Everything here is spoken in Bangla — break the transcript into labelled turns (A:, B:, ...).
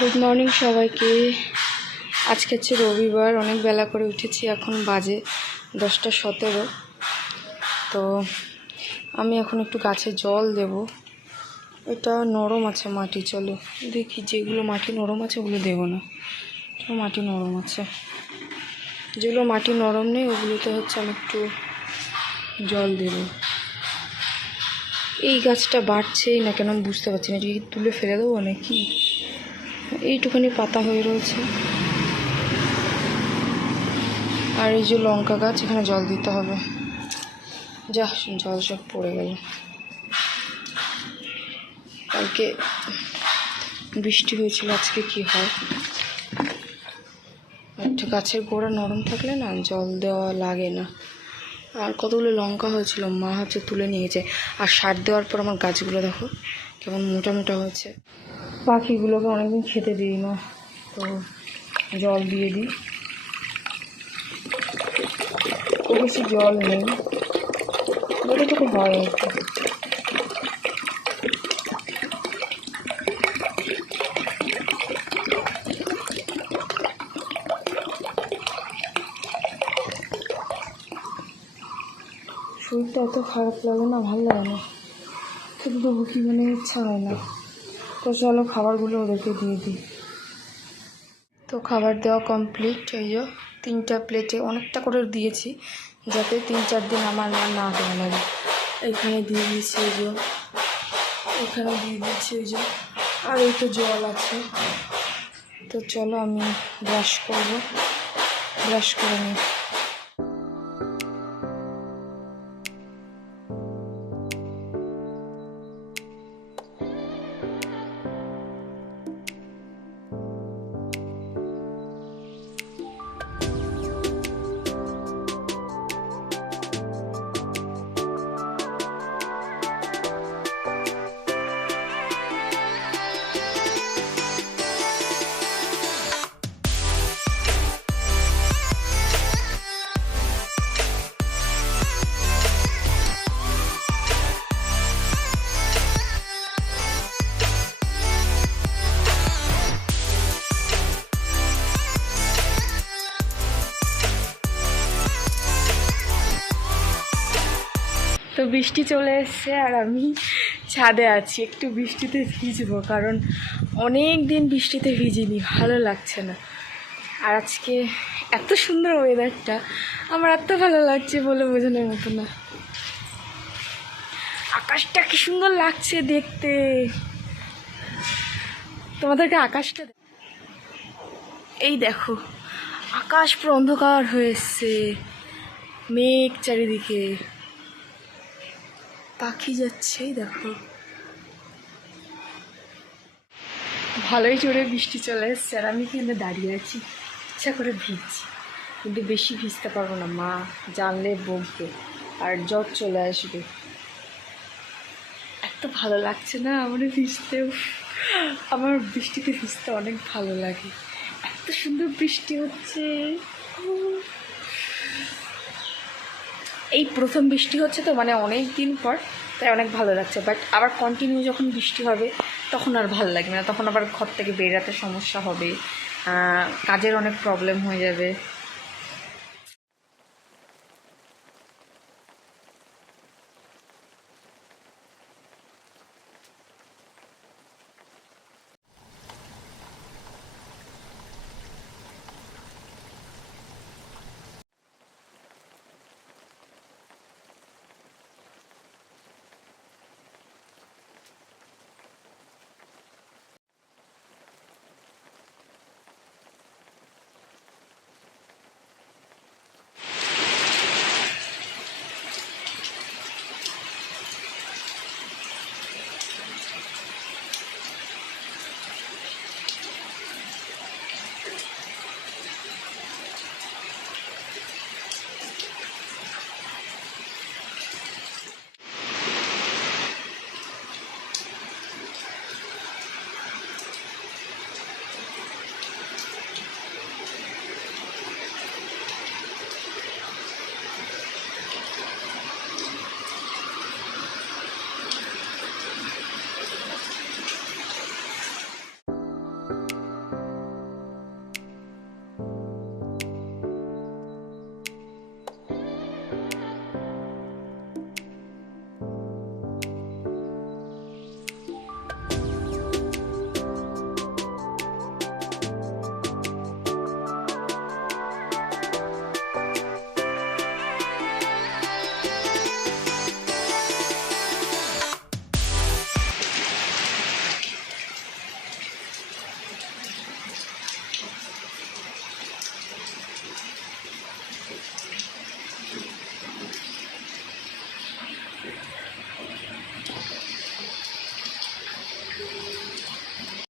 A: গুড মর্নিং সবাইকে। আজকে হচ্ছে রবিবার, অনেক বেলা করে উঠেছি, এখন বাজে দশটা সতেরো। তো আমি এখন একটু গাছে জল দেব। এটা নরম আছে মাটি, চলো। দেখি যেগুলো মাটি নরম আছে, ওগুলো দেবো না। মাটি নরম আছে। যেগুলো মাটি নরম নেই, ওগুলোতে হচ্ছে আমি একটু জল দেবো। এই গাছটা বাড়ছেই না কেন আমি বুঝতে পারছি না কি তুলে ফেলে দেবো নাকি? এইটুখানি পাতা হয়ে রয়েছে। আর এই যে লঙ্কা গাছ, এখানে জল দিতে হবে। যা, জল সব পড়ে গেল। কালকে বৃষ্টি হয়েছিল, আজকে কি হয়? একটা গাছের গোড়া নরম থাকলে না জল দেওয়া লাগে না। আর কতগুলো লঙ্কা হয়েছিল, মা হচ্ছে তুলে নিয়েছে। আর সার দেওয়ার পর আমার গাছগুলো দেখো, কেমন মোটা মোটা হয়েছে। পাখিগুলোকে অনেকদিন খেতে দিই না, তো জল দিয়ে দিই। খুব বেশি জল নেই যতটুকু হয় শরীরটা এত খারাপ লাগে না, ভালো লাগে না। কিন্তু তবু কি মানে ইচ্ছা হয় না। তো চলো খাবারগুলো ওদেরকে দিয়ে দিই। তো খাবার দেওয়া কমপ্লিট এই যে তিনটা প্লেটে অনেকটা করে দিয়েছি, যাতে তিন চার দিন আমার আর না দেওয়া লাগে। এখানে দিয়ে দিয়েছি এই যে, এখানে দিয়ে দিচ্ছি এই যে, আর এই তো জল আছে। তো চলো আমি ব্রাশ করব। ব্রাশ করে নিই। তো বৃষ্টি চলে এসছে আর আমি ছাদে আছি। একটু বৃষ্টিতে ভিজবো, কারণ অনেক দিন বৃষ্টিতে ভিজিনি, ভালো লাগছে না। আর আজকে এত সুন্দর ওয়েদারটা আমার এত ভালো লাগছে বলে বোঝানোর মতো না। আকাশটা কি সুন্দর লাগছে দেখতে। তোমাদেরকে আকাশটা এই দেখো, আকাশ পুরো অন্ধকার হয়ে এসছে, মেঘ চারিদিকে। পাখি যাচ্ছে এই দেখো। ভালোই জোরে বৃষ্টি চলে এসছে আর আমি এখানে দাঁড়িয়ে আছি, ইচ্ছা করে ভিজছি। কিন্তু বেশি ভিজতে পারব না, মা জানলে বকবে আর জ্বর চলে আসবে। এত ভালো লাগছে না আমার ভিজতেও আমার বৃষ্টিতে ভিজতে অনেক ভালো লাগে। এত সুন্দর বৃষ্টি হচ্ছে। এই প্রথম বৃষ্টি হচ্ছে তো মানে অনেক দিন পর, তাই অনেক ভালো লাগছে। বাট আবার কন্টিনিউ যখন বৃষ্টি হবে, তখন আর ভালো লাগবে না। তখন আবার ঘর থেকে বেরাতে সমস্যা হবে কাজের অনেক প্রবলেম হয়ে যাবে।